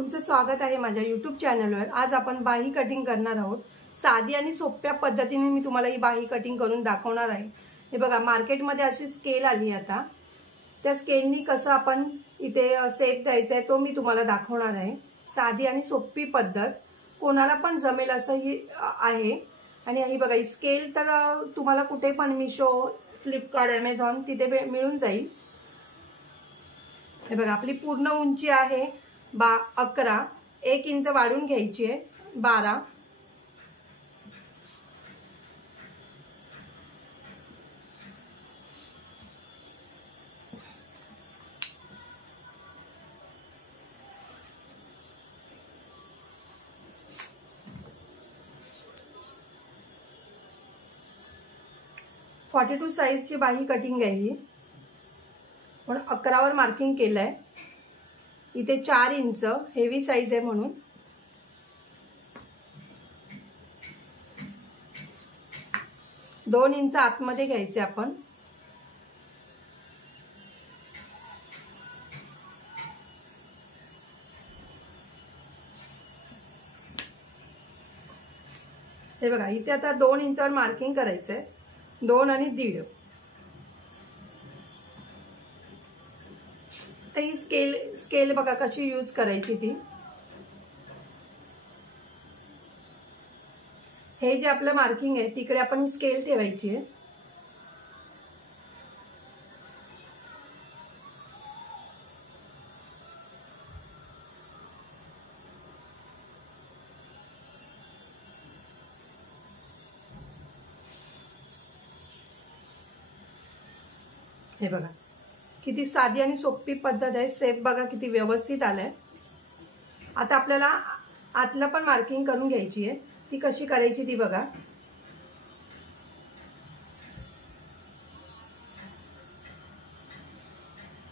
तुमचं स्वागत आहे माझ्या YouTube चॅनलवर। आज आपण बाही कटिंग करणार आहोत। साधी आणि सोप्या पद्धतीने मी तुम्हाला ही बाही कटिंग करून दाखवणार आहे। हे बघा, मार्केटमध्ये अशी स्केल आली आता, त्या स्केलनी कसं आपण इथे शेप द्यायचा आहे तो मी तुम्हाला दाखवणार आहे। साधी आणि सोपी पद्धत, कोणाला पण जमेल असं ही आहे। आणि ही बघा, ही स्केल तर तुम्हाला कुठे पण मिशो, फ्लिपकार्ट, अमेझॉन तिथे मिळून जाईल। हे बघा, आपली पूर्ण उंची आहे 11, 1 इंच वाढून घ्यायची आहे 12। .42 साइजची बाही कटिंग आहे ही, पण 11 वर मार्किंग केलंय। इथे 4 इंच हेवी साइज आहे म्हणून। दोन इंच आतमध्ये घ्यायचे आपण। हे बघा, इथे आता 2 इंचावर मार्किंग करायचंय, 2 आणि 1.5। तर ही स्केल बघा कशी यूज करायची ती। हे जे आपलं मार्किंग आहे तिकडे आपण ही स्केल ठेवायची आहे। हे बघा, किती साधी आणि सोपी पद्धत आहे। शेप बघा किती व्यवस्थित आलाय। आता आपल्याला आतलं पण मार्किंग करून घ्यायची आहे। ती कशी करायची ती बघा।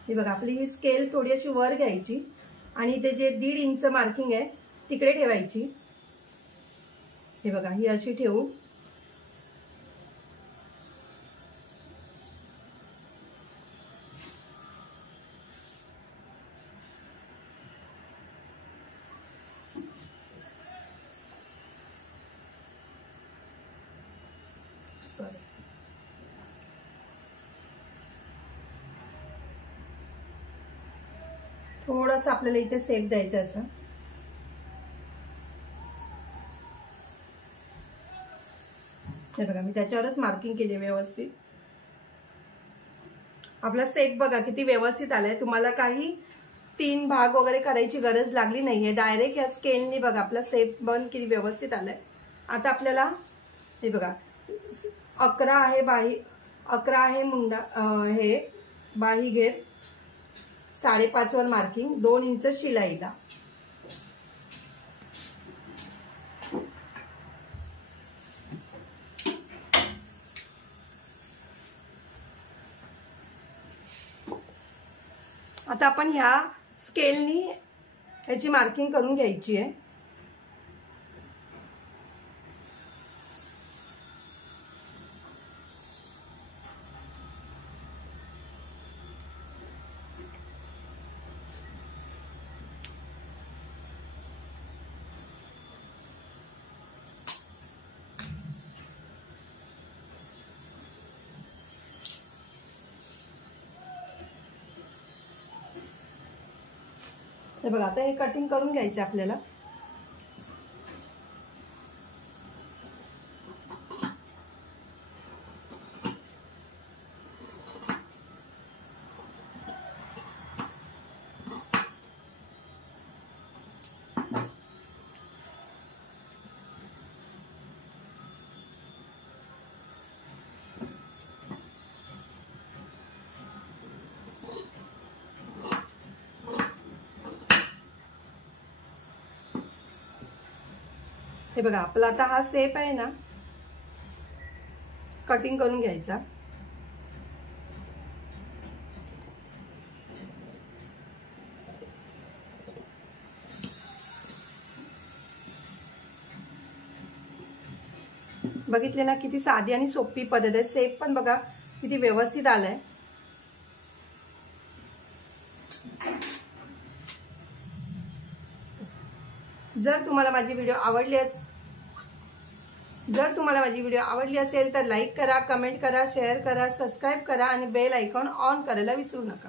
हे बघा, आपली ही स्केल थोडी अशी वर घ्यायची आणि इथे जे 1.5 इंच मार्किंग आहे तिकडे ठेवायची। हे बघा, ही अशी ठेवून थोडंसं आपल्याला इथे शेप द्यायचं असं। हे बघा, मी त्याच्यावरच मार्किंग केली व्यवस्थित। आपला शेप बघा किती व्यवस्थित आलाय। तुम्हाला काही 3 भाग वगैरे करायची गरज लागली नाहीये। डायरेक्ट या स्केलनी बघा आपला शेप बन किती व्यवस्थित आलाय। आता आपल्याला हे बघा, 11 आहे बाही, 11 आहे मुंडा, हे बाही घेर, 5.5 वर मार्किंग, 2 इंच शिलाईला। आता आपण ह्या स्केलनी याची मार्किंग करून घ्यायची आहे। हे बघा, आता हे कटिंग करून घ्यायचं आपल्याला। हे बघा, आपला आता हा शेप आहे ना, कटिंग करून घ्यायचा। बघितले ना, किती साधी आणि सोपी पद्धत आहे। शेप पण बघा किती व्यवस्थित आलाय। जर तुम्हाला माझी व्हिडिओ आवडली असेल तर लाईक करा, कमेंट करा, शेअर करा, सबस्क्राईब करा आणि बेल आयकॉन ऑन करायला विसरू नका.